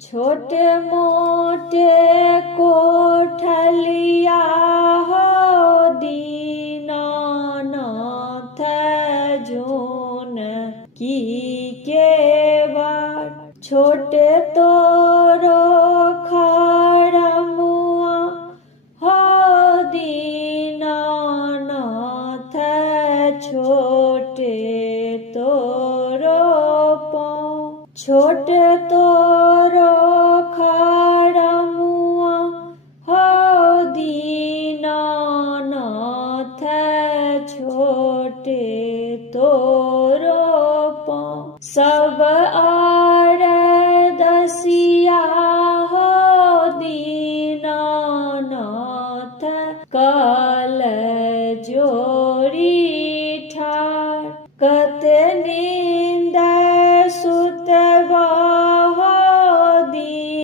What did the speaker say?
छोटे मोटे कोठलिया हो दीनानाथ जोन की के बार छोटे तो